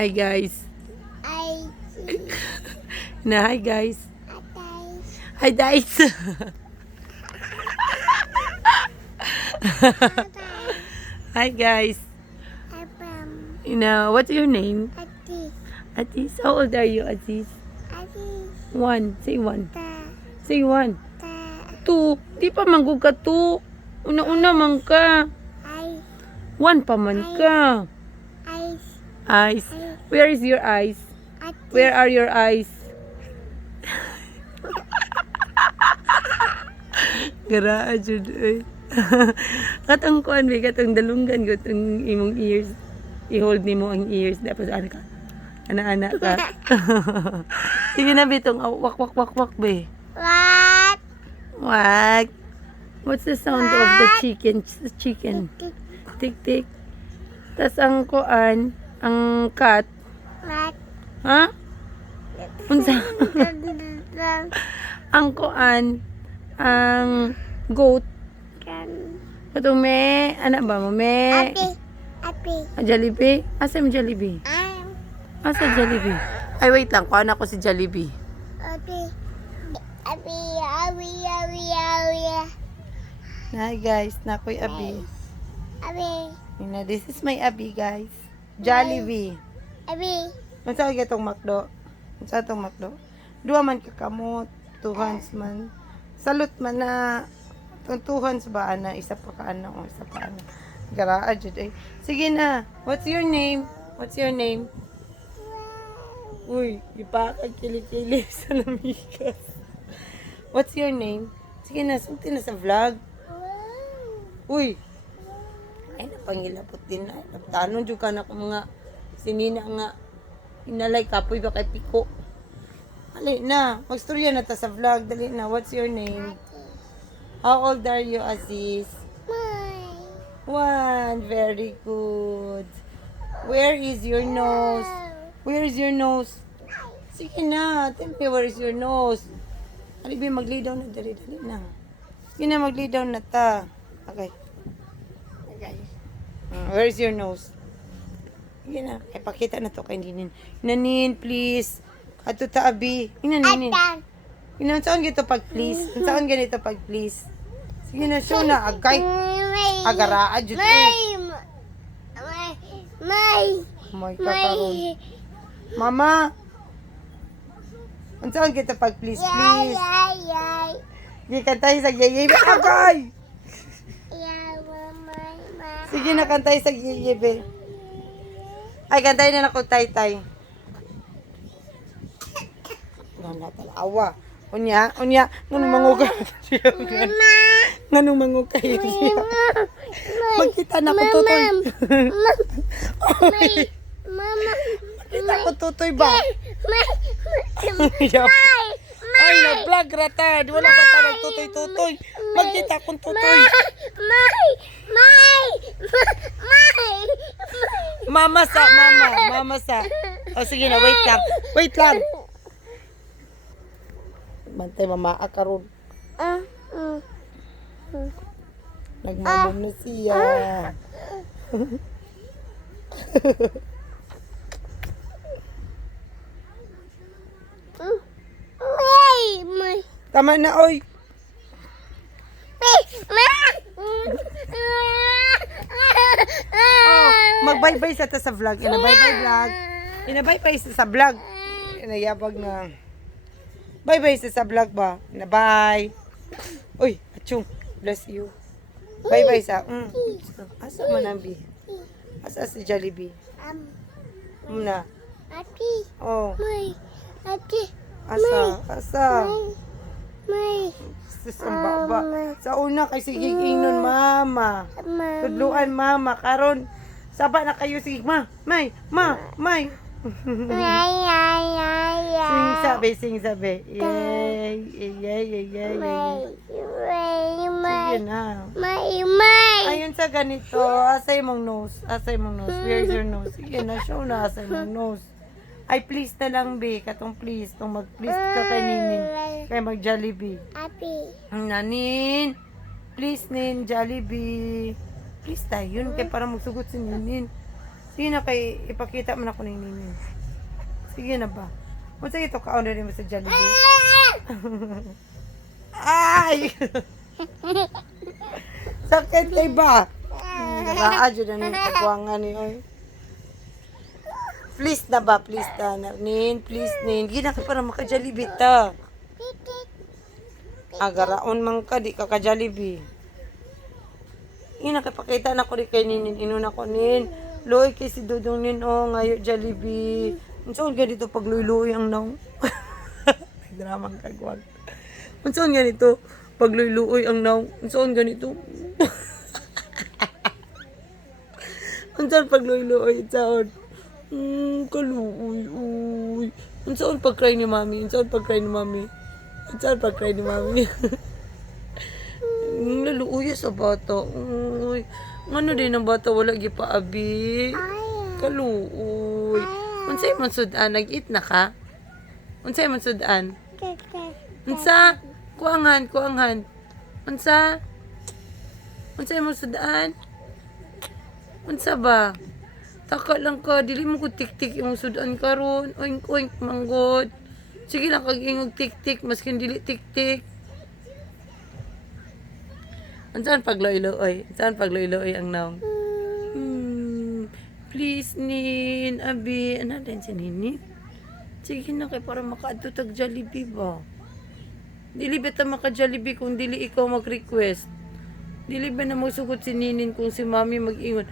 Hi guys. I see Na hi guys. a dice. Hi guys. Hi guys. What's your name? Aziz. How old are you, Aziz? One. Say one. Say one. Two. Di pa manggug ka two. Una-una man ka. One pa man ka. Eyes. Where is your eyes? Where are your eyes? Garaa jud eh. Katong kuan bi katong dalunggan katong imong ears. I-hold nimo ang ears dapat ano ka. Ana-ana ka. Sige na bitong wak wak wak wak be. What? Wak. What's the sound of the chicken? The chicken. Tik tik. Tas ang kuan, ang cat. What? Ha? Unsa? Ang kuan, ang goat. Katong me, anak ba mo me? Happy. Jollibee? Asa yung Jollibee? Asa Jollibee? Ay wait lang, kuha na ko si Jollibee. Happy. Hi guys, nakoy abi. Ina, this is my abi guys. Jollibee. Unsa kay itong McDo? Unsa itong McDo? Duha man ka kamot, two hands man. Salute man na itong two hands ba ana, isa pa ka ana o isa pa ana. Garaa jud eh. Sige na. What's your name? What's your name? Uy, ipakag kilikili sa lamikas. What's your name? Sige na, sulti na sa vlog. Uy. Ay, napangilapot din na. Naptanon dyan ka na kung mga sinina nga inalay kapoy ba kay Piko. Dali na. Magstorya na ta sa vlog. Dali na. What's your name? How old are you, Aziz? One. Very good. Where is your nose? Where is your nose? Sige na. Tell me where is your nose? Alibi, mag-lay down na. Dali na. Sige na, mag-lay down na ta. Okay. Where is your nose? Sige na. Ay, pakita na to kay Ninin. Nanin, please. Ato ta, abi. Nanin. Saan ganito pag please? Saan ganito pag please? Sige na, show na. Agay. Agaraa, jud eh. May kakaroon. Mama. Saan kita pag please, please? Sige, kantay sa yayay. Agay! Sige na, kantay sa yayay. Ay, kantay na ako, tay-tay. Awa. Unya, nganong mangugay siya. Nganong mangugay siya. Magkita na ko tutoy. Magkita ko tutoy ba? Ay, nag-vlog rata. Di wala ba tarang tutoy-tutoy? Magkita kong tutoy. Mama sa. O sige na, wait lang. Bantay mama akaron. Nagmamam na siya. Tama na, oy. Mag-bye-bye sa ta sa vlog. Bye-bye vlog. Bye-bye sa vlog. Inayabag na. Bye-bye sa vlog ba? Bye. Uy, achong. Bless you. Bye-bye sa. Asa man ang bi? Asa si Jollibee? Na. Oh. Asa. Sus, ang baba. Sa una kay sige ingnon mama. Tudluan mama karon. Saba na kayo sige may. Sing sabi. Yay. Sige na. Ayun sa ganito. Asay mong nose. Where's your nose? Sige na, show na asay mong nose. Ay, please na lang, be. Katong please. Tong mag-please ka kay Ninin. Kay mag-Jollibee. Nanin. Please, Nin. Jollibee. Please tayo. Yun kay para magsugot si Ninin. Sige na kay ipakita mo na ko ni Nini. Sige na ba? Kung sige ito ka-order mo sa Jollibee. Ay! Sakit kay ba? Raadyo na ni kakuangan ni oy. Please na ba? Please na. Nin, please nin. Gina ka para maka-Jollibee ta. Agaraon man ka, di ka ka-Jollibee. Ina kay pakita na ko rin kay Ninin. Inuna ko nin. Loy kay si Dudong nin o ngayo Jollibee. Unsaon ka dito pag luy-luy ang naw? Nagdramang kagwag. Unsaon ganito pag luy-luy ang naw? Unsaon ganito? Unsaon pag luy-luy? Unsaon? Kaluoy, uy. Unsaon pag cry ni mami? Unsaon pag cry ni mami? Unsaon pag cry ni mami? Laluuya sa bata. Uy. Ngano din ang bata wala gipaabi? Kaluoy. Unsay man sudan? Nag-eat na ka? Unsay man sudan? Unsa? Kuangan. Unsa? Unsay man sudan? Unsa ba? Taka lang ka, dili mo ko tik-tik yung sudan karon. Oink-oink manggod. Sige lang kag ingog tik-tik maskin dili tik-tik. Unsan pagloy-loy? Unsan pagloy-loy ang naong? Please, Nin. Abi, ano din si Nini? Sige na kay para makaadto tag Jollibee ba? Dili ba ta maka-Jollibee kung dili ikaw mag-request? Dili ba na magsugot si Ninin kung si Mami mag-ingon?